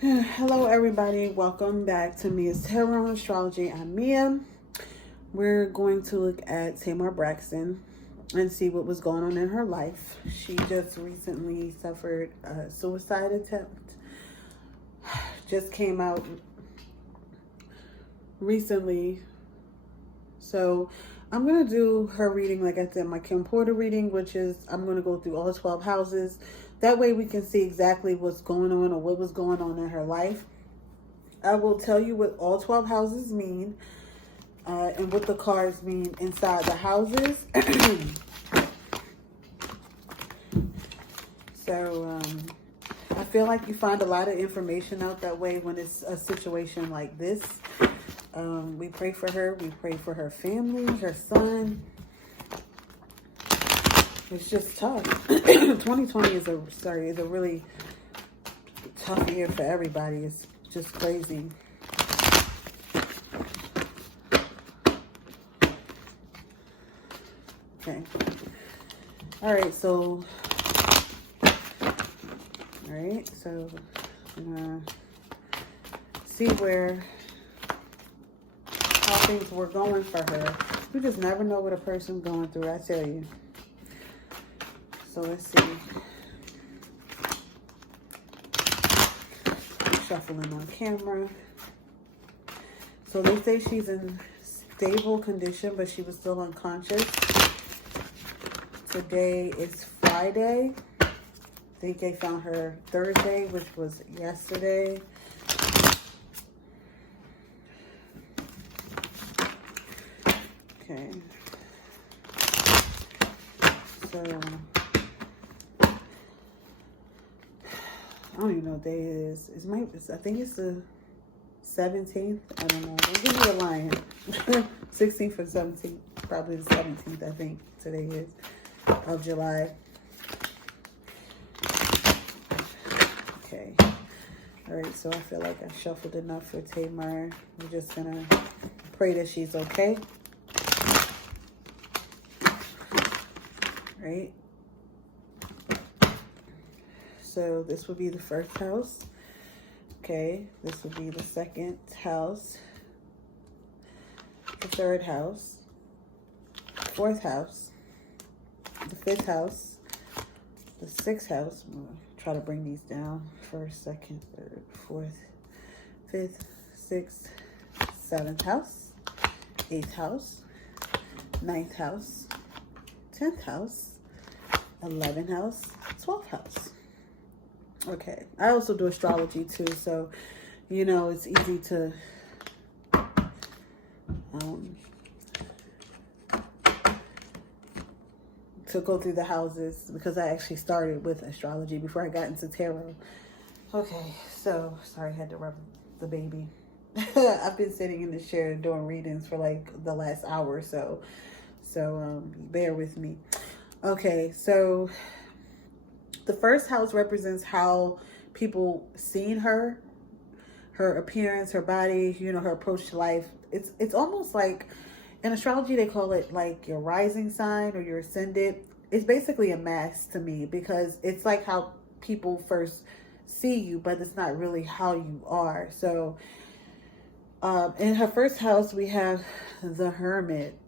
Hello everybody, welcome back to Mia's Tarot and Astrology. I'm Mia. We're going to look at Tamar Braxton and see what was going on in her life. She just recently suffered a suicide attempt. Just came out recently. So I'm going to do her reading like I said, my Kim Porter reading, which is I'm going to go through all 12 houses. That way we can see exactly what's going on or what was going on in her life. I will tell you what all 12 houses mean and what the cards mean inside the houses. So I feel like you find a lot of information out that way when it's a situation like this. We pray for her. We pray for her family, her son. It's just tough. 2020 is a really tough year for everybody. It's just crazy. Okay. All right, so I'm gonna see how things were going for her. You just never know what a person's going through, I tell you. So let's see. Shuffling on camera. So they say she's in stable condition, but she was still unconscious. Today is Friday. I think they found her Thursday, which was yesterday. Okay. So I don't even know what day it is. I think it's the 17th. I don't know. I'll give you a lion. 16th or 17th. Probably the 17th, I think today is, of July. Okay. All right, so I feel like I shuffled enough for Tamar. We're just going to pray that she's okay. Right? So this would be the first house. Okay, this would be the second house, the third house, fourth house, the fifth house, the sixth house. I'm gonna try to bring these down. First, second, third, fourth, fifth, sixth, seventh house, eighth house, ninth house, 10th house, 11th house, 12th house. Okay, I also do astrology too, so you know it's easy to go through the houses because I actually started with astrology before I got into tarot. Okay, so sorry I had to rub the baby. I've been sitting in the chair doing readings for like the last hour or so, bear with me. Okay, so the first house represents how people seen her appearance, her body, you know, her approach to life. It's almost like in astrology they call it like your rising sign or your ascendant. It's basically a mask to me because it's like how people first see you, but it's not really how you are. So in her first house we have the Hermit,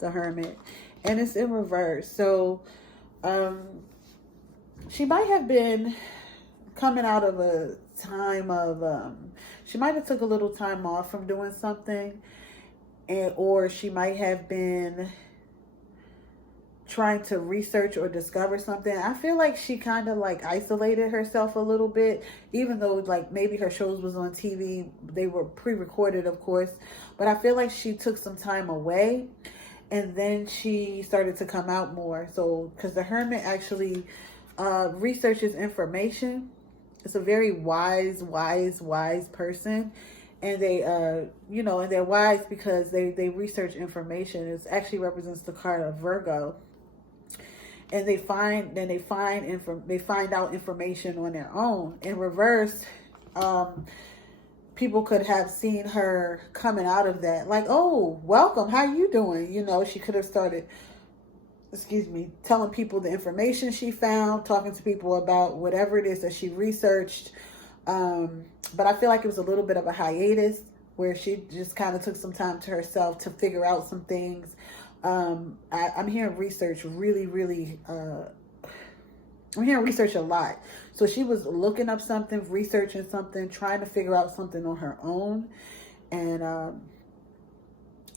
and it's in reverse. So she might have been coming out of a time of, she might have took a little time off from doing something, or she might have been trying to research or discover something. I feel like she kind of like isolated herself a little bit, even though like maybe her shows was on TV. They were pre-recorded, of course, but I feel like she took some time away and then she started to come out more. So, because the Hermit actually researches information. It's a very wise person, and they you know, and they're wise because they research information. It actually represents the card of Virgo, and they find out information on their own. In reverse, people could have seen her coming out of that, like, oh, welcome, how you doing? You know, she could have started telling people the information she found, talking to people about whatever it is that she researched, But I feel like it was a little bit of a hiatus where she just kind of took some time to herself to figure out some things. I'm hearing research really, I'm hearing research a lot. So she was looking up something, researching something, trying to figure out something on her own. And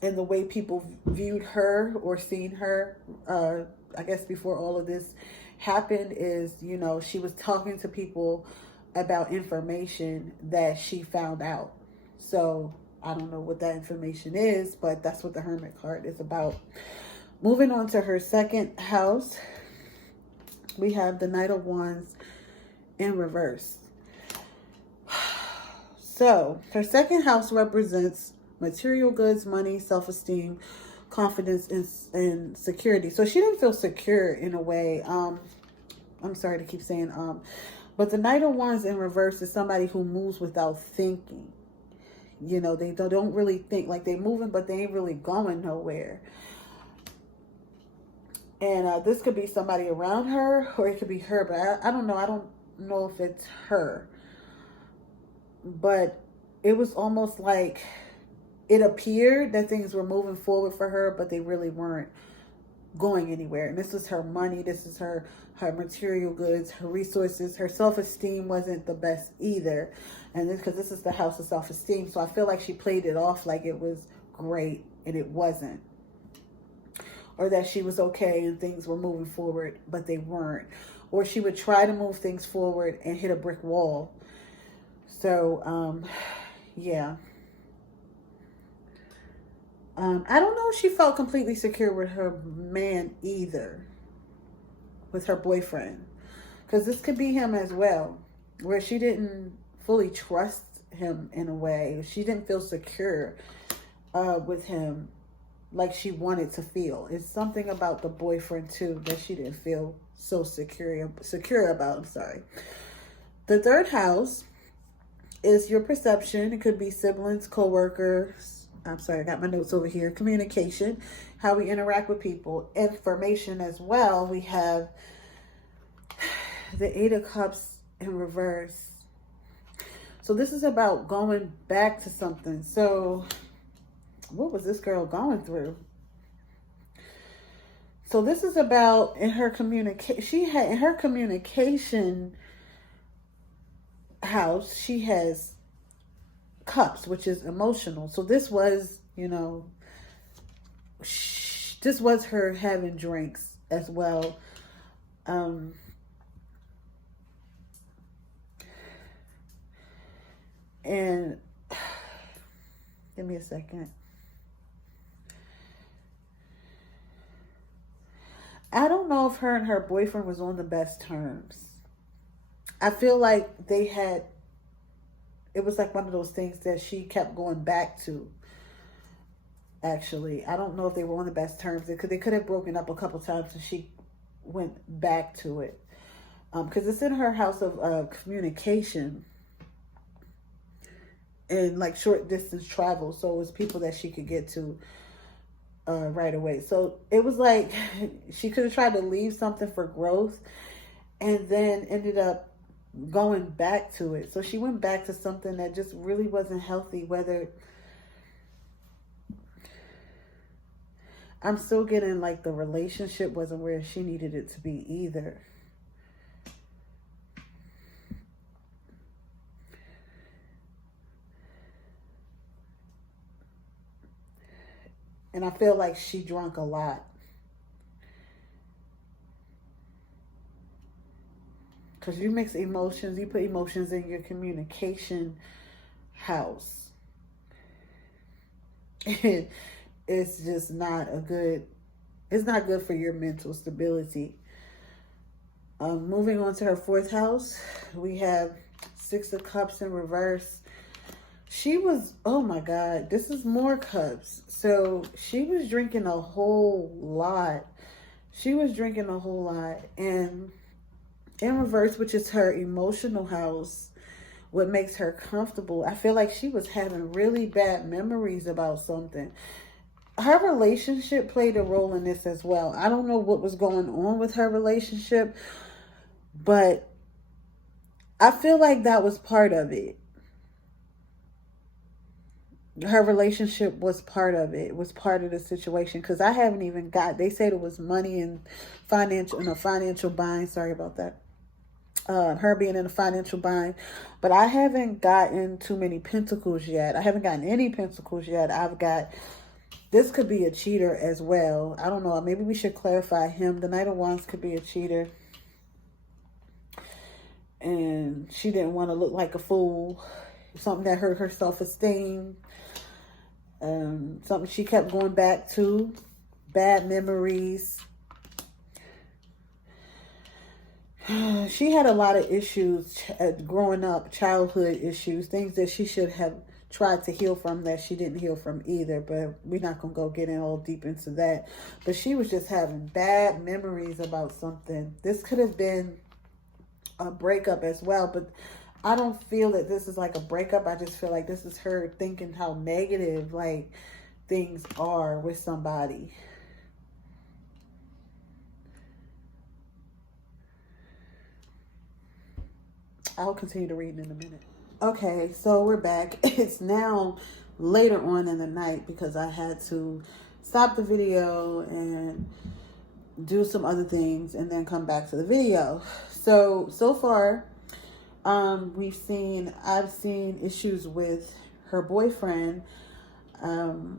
the way people viewed her or seen her, I guess before all of this happened is, you know, she was talking to people about information that she found out. So I don't know what that information is, but that's what the Hermit card is about. Moving on to her second house, we have the Knight of Wands in reverse. So her second house represents material goods, money, self-esteem, confidence, and security. So she didn't feel secure in a way. I'm sorry to keep saying but the Knight of Wands in reverse is somebody who moves without thinking. You know, they don't really think. Like, they're moving, but they ain't really going nowhere. And this could be somebody around her, or it could be her, but I don't know. I don't know if it's her. But it was almost like it appeared that things were moving forward for her, but they really weren't going anywhere. And this is her money. This is her material goods, her resources. Her self-esteem wasn't the best either. And this, because this is the house of self-esteem. So I feel like she played it off like it was great, and it wasn't. Or that she was okay and things were moving forward, but they weren't. Or she would try to move things forward and hit a brick wall. So, yeah. I don't know if she felt completely secure with her man either. With her boyfriend. Because this could be him as well. Where she didn't fully trust him in a way. She didn't feel secure with him like she wanted to feel. It's something about the boyfriend too that she didn't feel so secure about. I'm sorry. The third house is your perception. It could be siblings, co-workers. I'm sorry, I got my notes over here. Communication, how we interact with people. Information as well. We have the Eight of Cups in reverse. So this is about going back to something. So what was this girl going through? So this is about in her communication. She had in her communication house, she has cups, which is emotional. So this was, you know, this was her having drinks as well. And give me a second. I don't know if her and her boyfriend was on the best terms. I feel like they had, it was like one of those things that she kept going back to. Actually, I don't know if they were on the best terms. They could have broken up a couple times and she went back to it. Because it's in her house of communication and like short distance travel. So it was people that she could get to right away. So it was like she could have tried to leave something for growth and then ended up going back to it. So she went back to something that just really wasn't healthy. Whether I'm still getting like the relationship wasn't where she needed it to be either. And I feel like she drank a lot. Because you mix emotions, you put emotions in your communication house. It's just not a good, it's not good for your mental stability. Moving on to her fourth house, we have Six of Cups in reverse. She was, oh my God, this is more cups. So she was drinking a whole lot. She was drinking a whole lot. And in reverse, which is her emotional house, what makes her comfortable, I feel like she was having really bad memories about something. Her relationship played a role in this as well. I don't know what was going on with her relationship, but I feel like that was part of it. Her relationship was part of it. It was part of the situation, because I haven't even got, they said it was money and financial, in a financial bind. Sorry about that. Her being in a financial bind, but I haven't gotten too many pentacles yet. I haven't gotten any pentacles yet. I've got, this could be a cheater as well. I don't know. Maybe we should clarify him. The Knight of Wands could be a cheater, and she didn't want to look like a fool. Something that hurt her self-esteem. Something she kept going back to. Bad memories. She had a lot of issues growing up, childhood issues, things that she should have tried to heal from that she didn't heal from either. But we're not going to go get in all deep into that. But she was just having bad memories about something. This could have been a breakup as well, but I don't feel that this is like a breakup. I just feel like this is her thinking how negative like things are with somebody. I'll continue to read in a minute. Okay, so we're back. It's now later on in the night because I had to stop the video and do some other things and then come back to the video. So far, I've seen issues with her boyfriend, and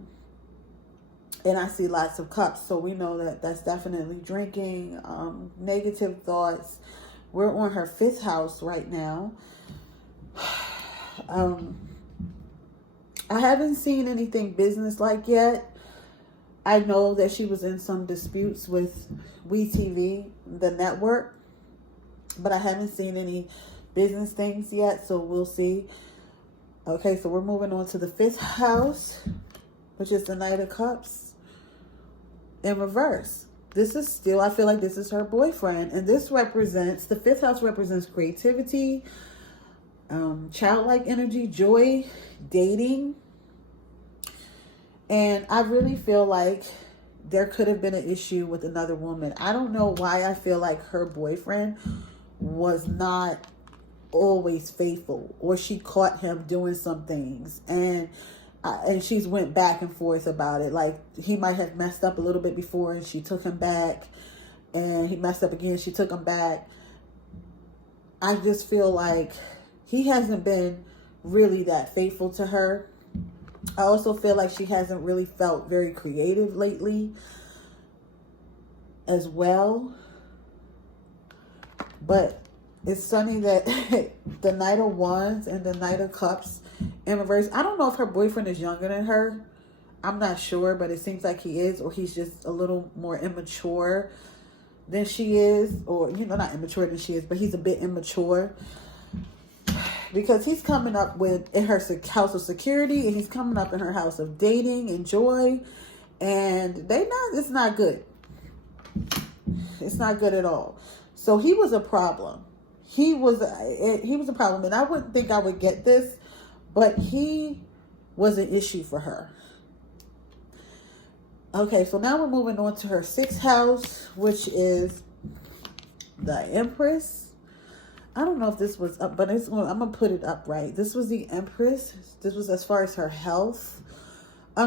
I see lots of cups. So we know that that's definitely drinking, negative thoughts. We're on her 5th house right now. I haven't seen anything business-like yet. I know that she was in some disputes with WeTV, the network, but I haven't seen any business things yet, so we'll see. Okay, so we're moving on to the 5th house, which is the Knight of Cups in reverse. This is still, I feel like this is her boyfriend, and this represents, the 5th house represents creativity, childlike energy, joy, dating. And I really feel like there could have been an issue with another woman. I don't know why I feel like her boyfriend was not always faithful, or she caught him doing some things, and she's went back and forth about it. Like, he might have messed up a little bit before and she took him back, and he messed up again, she took him back. I just feel like he hasn't been really that faithful to her. I also feel like she hasn't really felt very creative lately as well. But it's funny that the Knight of Wands and the Knight of Cups in reverse. I don't know if her boyfriend is younger than her. I'm not sure, but it seems like he is, or he's just a little more immature than she is. Or, you know, not immature than she is, but he's a bit immature. Because he's coming up with in her house of security, and he's coming up in her house of dating and joy. And it's not good. It's not good at all. So he was a problem. He was a problem, and I wouldn't think I would get this, but he was an issue for her. Okay, so now we're moving on to her 6th house, which is the Empress. I don't know if this was up, but I'm going to put it up right. This was the Empress. This was as far as her health.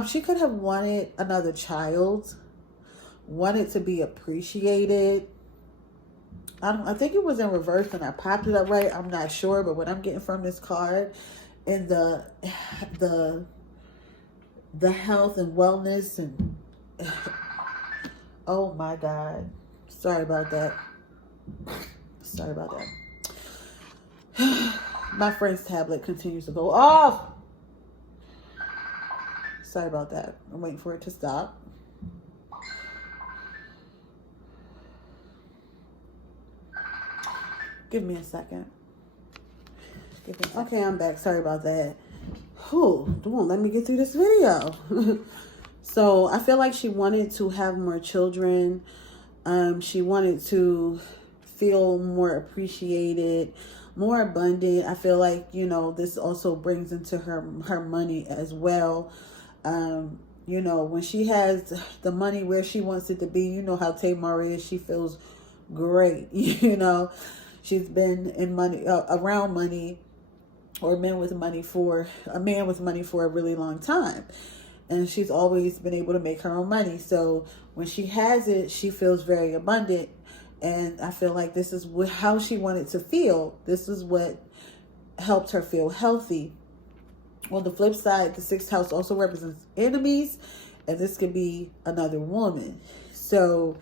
She could have wanted another child, wanted to be appreciated. I think it was in reverse and I popped it up right. I'm not sure, but what I'm getting from this card and the health and wellness and oh my God. Sorry about that. My friend's tablet continues to go off. Sorry about that. I'm waiting for it to stop. Give me a second. Okay, I'm back. Sorry about that. It won't let me get through this video. So I feel like she wanted to have more children. She wanted to feel more appreciated, more abundant. I feel like, you know, this also brings into her money as well. You know, when she has the money where she wants it to be, you know how Tamar is. She feels great, you know. She's been in money, around money, or a man with money for a really long time. And she's always been able to make her own money. So when she has it, she feels very abundant. And I feel like this is how she wanted to feel. This is what helped her feel healthy. On the flip side, the sixth house also represents enemies. And this could be another woman. So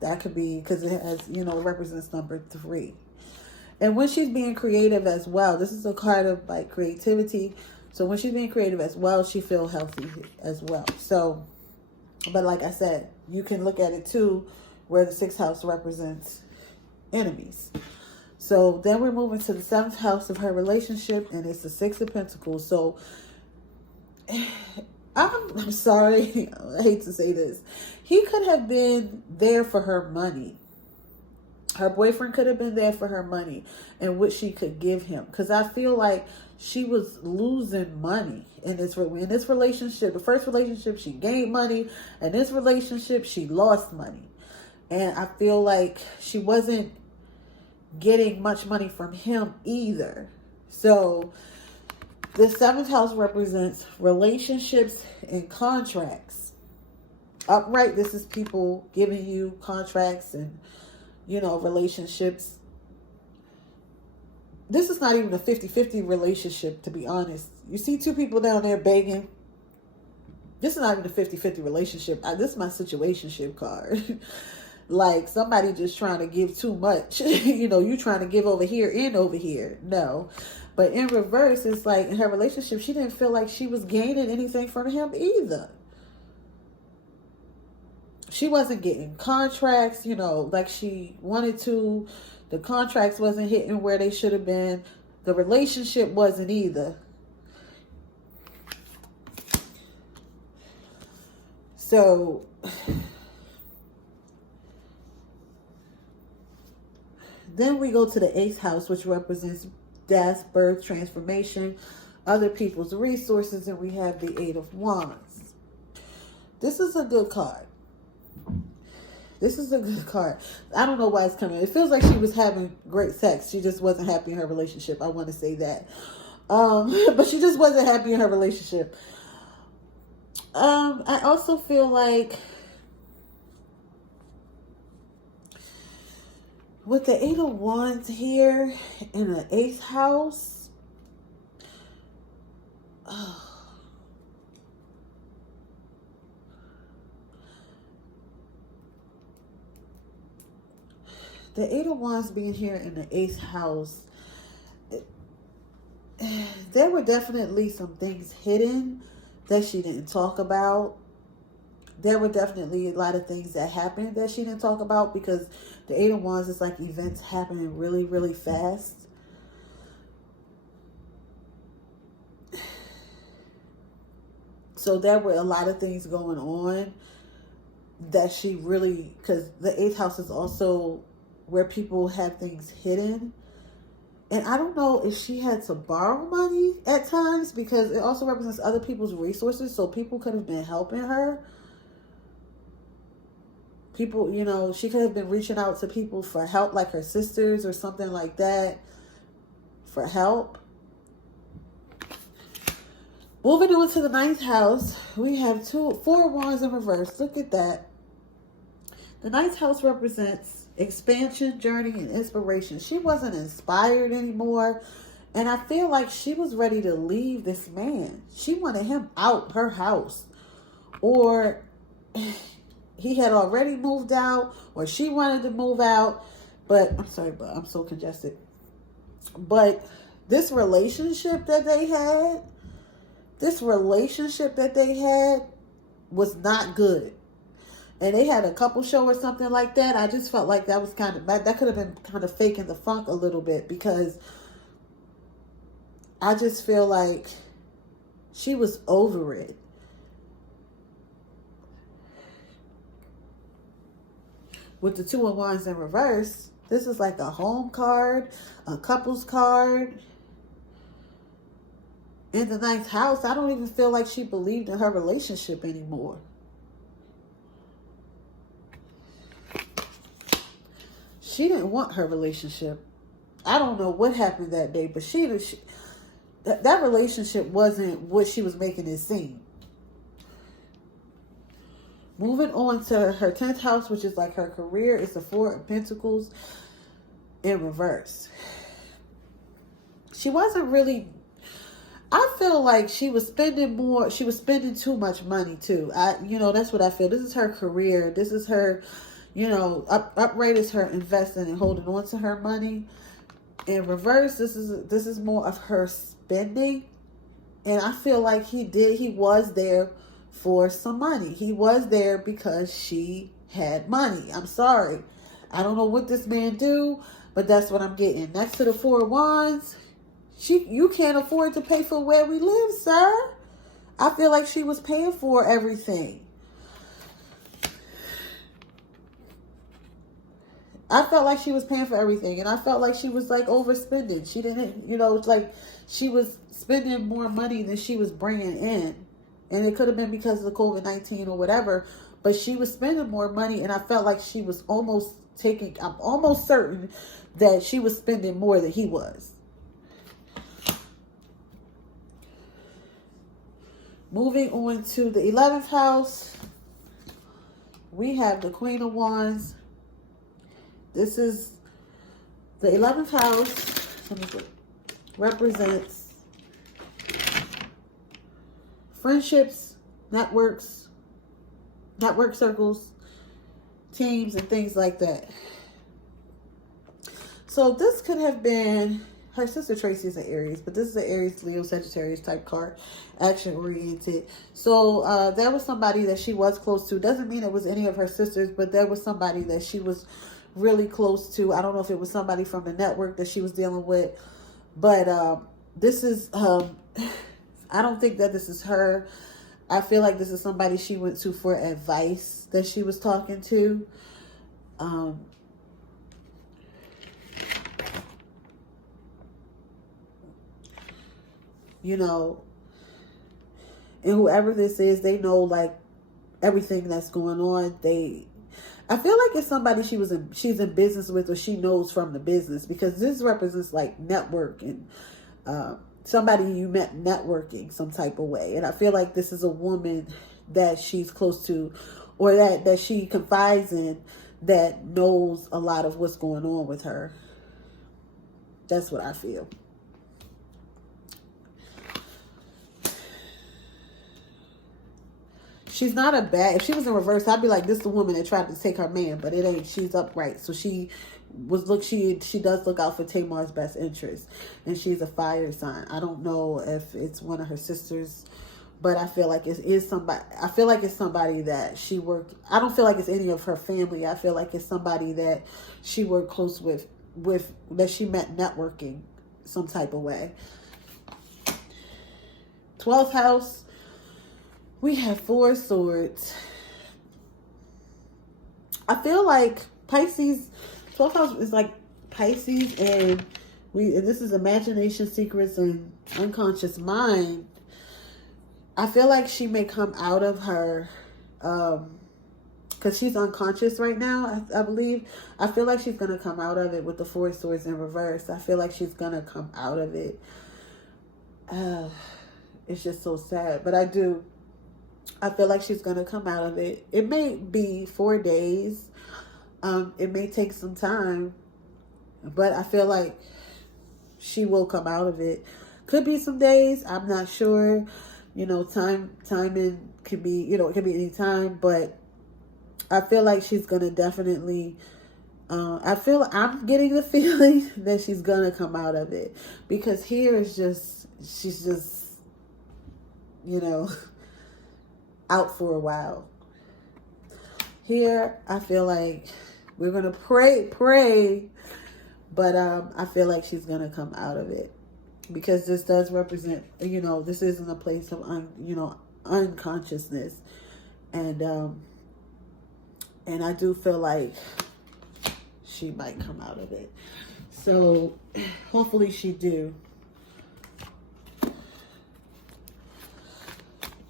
that could be, because it has, it represents number 3. And when she's being creative as well, this is a card of like creativity. So when she's being creative as well, she feels healthy as well. So, but like I said, you can look at it too, where the sixth house represents enemies. So then we're moving to the 7th house of her relationship, and it's the 6 of Pentacles. So I'm sorry, I hate to say this. He could have been there for her money. Her boyfriend could have been there for her money and what she could give him. Because I feel like she was losing money in this relationship. The first relationship, she gained money. In this relationship, she lost money. And I feel like she wasn't getting much money from him either. So the 7th house represents relationships and contracts. Upright, this is people giving you contracts and relationships. This is not even a 50-50 relationship, to be honest. You see 2 people down there begging. This is not even a 50-50 relationship. This is my situationship card. Like somebody just trying to give too much. You trying to give over here and over here. No. But in reverse, it's like in her relationship, she didn't feel like she was gaining anything from him either. She wasn't getting contracts, like she wanted to. The contracts wasn't hitting where they should have been. The relationship wasn't either. So then we go to the 8th house, which represents death, birth, transformation, other people's resources, and we have the 8 of Wands. This is a good card. This is a good card. I don't know why it's coming. It feels like she was having great sex. She just wasn't happy in her relationship. I want to say that. But she just wasn't happy in her relationship. I also feel like with the 8 of Wands here in the 8th house, the 8 of Wands being here in the 8th house, there were definitely some things hidden that she didn't talk about. There were definitely a lot of things that happened that she didn't talk about, because the 8 of Wands is like events happening really, really fast. So there were a lot of things going on that she really, because the 8th house is also where people have things hidden. And I don't know if she had to borrow money at times, because it also represents other people's resources. So people could have been helping her. People, she could have been reaching out to people for help, like her sisters or something like that, for help. Moving on to the 9th house, we have 4 Wands in reverse. Look at that. The 9th house represents expansion, journey, and inspiration. She wasn't inspired anymore. And I feel like she was ready to leave this man. She wanted him out her house. Or he had already moved out, or she wanted to move out. But I'm sorry, but I'm so congested. But this relationship that they had was not good. And they had a couple show or something like that. I just felt like that was kind of bad. That could have been kind of faking the funk a little bit, because I just feel like she was over it. With the 2 of Wands in reverse, this is like a home card, a couples card. In the 9th house, I don't even feel like she believed in her relationship anymore. she didn't want her relationship. I don't know what happened that day, but that relationship wasn't what she was making it seem. Moving on to her 10th house, which is like her career. It's the 4 of Pentacles in reverse. She wasn't really... I feel like she was spending more. She was spending too much money too. That's what I feel. This is her career. This is her, upright is her investing and holding on to her money. In reverse, this is more of her spending. And I feel like he was there for some money. He was there because she had money. I'm sorry. I don't know what this man do, but that's what I'm getting. Next to the 4 of Wands, you can't afford to pay for where we live, sir. I feel like she was paying for everything. I felt like she was paying for everything, and I felt like she was like overspending. She didn't, it's like she was spending more money than she was bringing in. And it could have been because of the COVID-19 or whatever, but she was spending more money, and I felt like she was I'm almost certain that she was spending more than he was. Moving on to the 11th house, we have the Queen of Wands. This is the 11th house. Represents friendships, network circles, teams, and things like that. So this could have been... Her sister Tracy is an Aries, but this is an Aries, Leo, Sagittarius type card, action oriented. So there was somebody that she was close to. Doesn't mean it was any of her sisters, but there was somebody that she was really close to. I don't know if it was somebody from the network that she was dealing with, but this is, I don't think that this is her. I feel like this is somebody she went to for advice that she was talking to. And whoever this is, they know like everything that's going on. I feel like it's somebody she's in business with, or she knows from the business, because this represents like network and somebody you met networking some type of way. And I feel like this is a woman that she's close to, or that she confides in, that knows a lot of what's going on with her. That's what I feel. She's not a bad... If she was in reverse, I'd be like, this is the woman that tried to take her man, but it ain't. She's upright. So she does look out for Tamar's best interest, and she's a fire sign. I don't know if it's one of her sisters, but I feel like it is somebody. I feel like it's somebody that she worked... I don't feel like it's any of her family. I feel like it's somebody that she worked close with that she met networking some type of way. 12th house, we have 4 swords. I feel like Pisces, 12th house is like Pisces, and this is imagination, secrets, and unconscious mind. I feel like she may come out of her, because she's unconscious right now, I believe. I feel like she's going to come out of it with the 4 swords in reverse. I feel like she's going to come out of it. It's just so sad. But I feel like she's going to come out of it. It may be 4 days. It may take some time. But I feel like she will come out of it. Could be some days. I'm not sure. Timing could be, it could be any time. But I feel like she's going to definitely... I'm getting the feeling that she's going to come out of it. Because here is she's just, out for a while. Here, I feel like we're going to pray, but I feel like she's going to come out of it, because this does represent, this isn't a place of, unconsciousness. And I do feel like she might come out of it. So hopefully she do.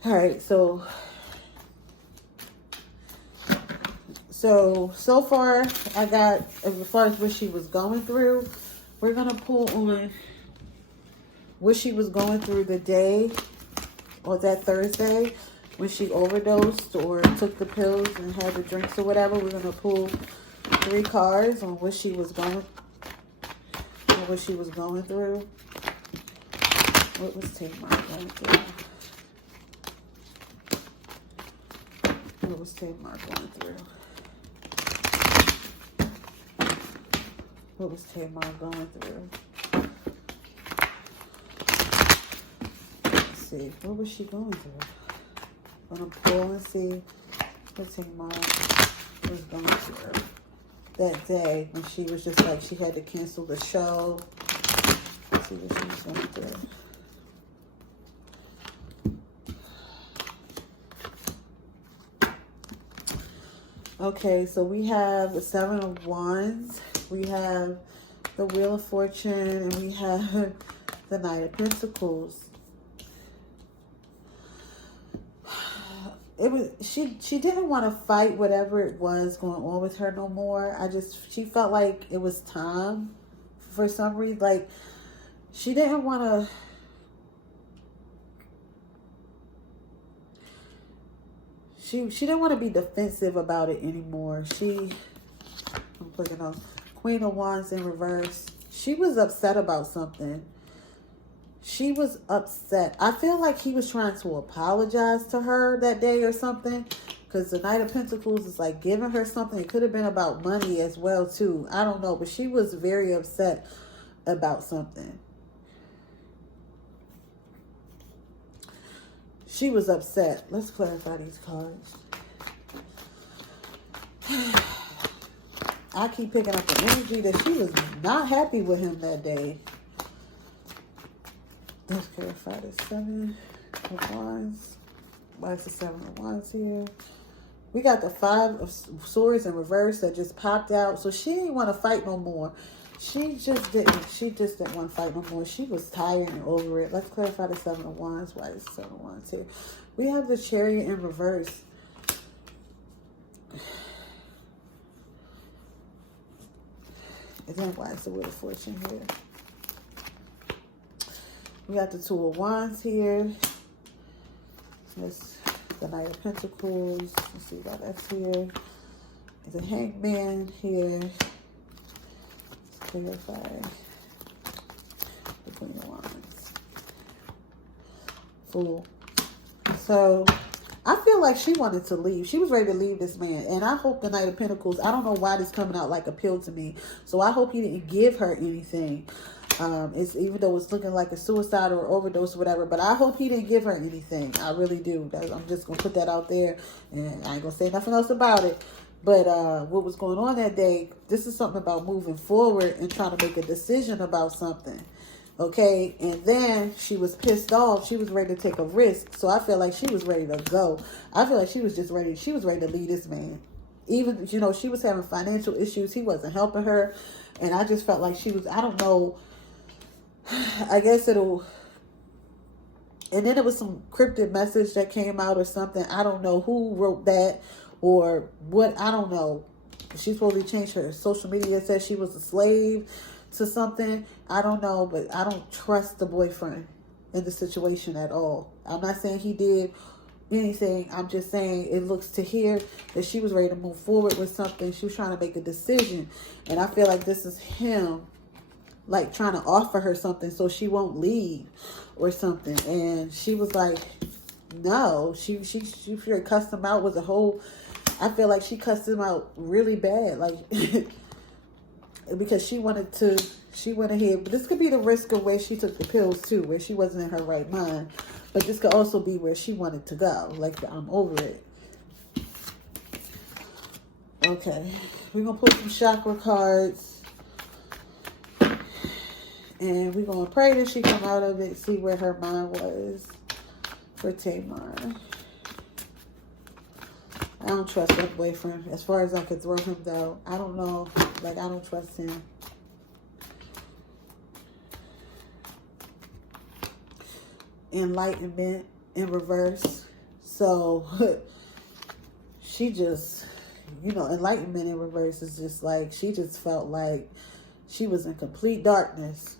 All right, so So far, I got, as far as what she was going through, we're going to pull on what she was going through the day or that Thursday when she overdosed or took the pills and had the drinks or whatever. We're going to pull 3 cards on what she was going through. What was Tamar going through? What was Tamar going through? What was Tamar going through? Let's see. What was she going through? I'm going to pull and see what Tamar was going through that day when she was just like, she had to cancel the show. Let's see what she was going through. Okay, so we have the 7 of Wands, we have the Wheel of Fortune, and we have the Knight of Pentacles. It was she didn't want to fight whatever it was going on with her no more. She felt like it was time for some reason. Like she didn't want to. She didn't want to be defensive about it anymore. I'm clicking on Queen of Wands in reverse. She was upset about something. She was upset. I feel like he was trying to apologize to her that day or something. Because the Knight of Pentacles is like giving her something. It could have been about money as well too. I don't know. But she was very upset about something. She was upset. Let's clarify these cards. I keep picking up the energy that she was not happy with him that day. Let's clarify the 7 of Wands. Why is the 7 of Wands here? We got the 5 of Swords in reverse that just popped out. So she didn't want to fight no more. She just didn't want to fight no more. She was tired and over it. Let's clarify the 7 of Wands. Why is the 7 of Wands here? We have the Chariot in reverse. And then why is the Wheel of Fortune here? We got the 2 of Wands here. That's the Knight of Pentacles. Let's see why that's here. There's a Hangman here. Clarify the Queen of Wands. Fool. So I feel like she wanted to leave. She was ready to leave this man. And I hope the Knight of Pentacles, I don't know why this coming out like appealed to me. So I hope he didn't give her anything. It's even though it's looking like a suicide or overdose or whatever, but I hope he didn't give her anything. I really do. I'm just going to put that out there. And I ain't going to say nothing else about it. But what was going on that day, this is something about moving forward and trying to make a decision about something. Okay? And then she was pissed off. She was ready to take a risk. So I feel like she was ready to go. I feel like she was just ready. She was ready to leave this man. Even, you know, she was having financial issues. He wasn't helping her. And I just felt like she was, I don't know. I guess it'll... And then there was some cryptic message that came out or something. I don't know who wrote that. Or what, I don't know. She's supposed to change her social media. It says she was a slave to something. I don't know, but I don't trust the boyfriend in the situation at all. I'm not saying he did anything. I'm just saying it looks to here that she was ready to move forward with something. She was trying to make a decision. And I feel like this is him, like trying to offer her something so she won't leave or something. And she was like, no. She cussed him out. Was a whole... I feel like she cussed him out really bad, like, because she went ahead, but this could be the risk of where she took the pills too, where she wasn't in her right mind, but this could also be where she wanted to go, like, I'm over it. Okay, we're going to pull some chakra cards, and we're going to pray that she come out of it, see where her mind was for Tamar. I don't trust that boyfriend. As far as I could throw him, though. I don't know. Like, I don't trust him. Enlightenment in reverse. So, she just... you know, enlightenment in reverse is just like, she just felt like she was in complete darkness.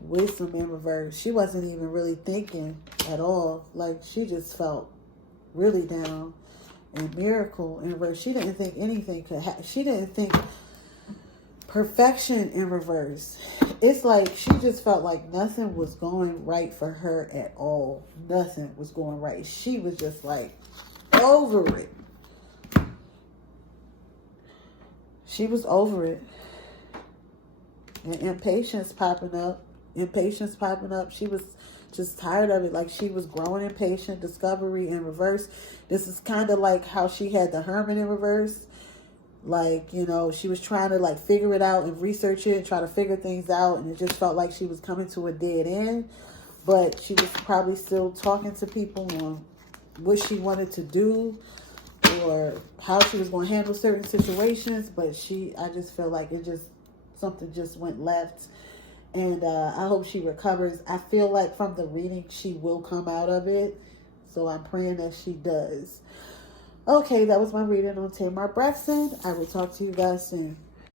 Wisdom in reverse. She wasn't even really thinking at all. Like, she just felt really down. And miracle in reverse. She didn't think anything could happen. She didn't think perfection in reverse. It's like she just felt like nothing was going right for her at all. Nothing was going right. She was just like over it. She was over it. And impatience popping up. Impatience popping up. She was just tired of it. Like, she was growing impatient. Discovery in reverse. This is kind of like how she had the Hermit in reverse. Like, you know, she was trying to like figure it out and research it and try to figure things out. And it just felt like she was coming to a dead end. But she was probably still talking to people on what she wanted to do or how she was going to handle certain situations. But I just feel like something just went left. And I hope she recovers. I feel like from the reading, she will come out of it. So I'm praying that she does. Okay, that was my reading on Tamar Braxton. I will talk to you guys soon.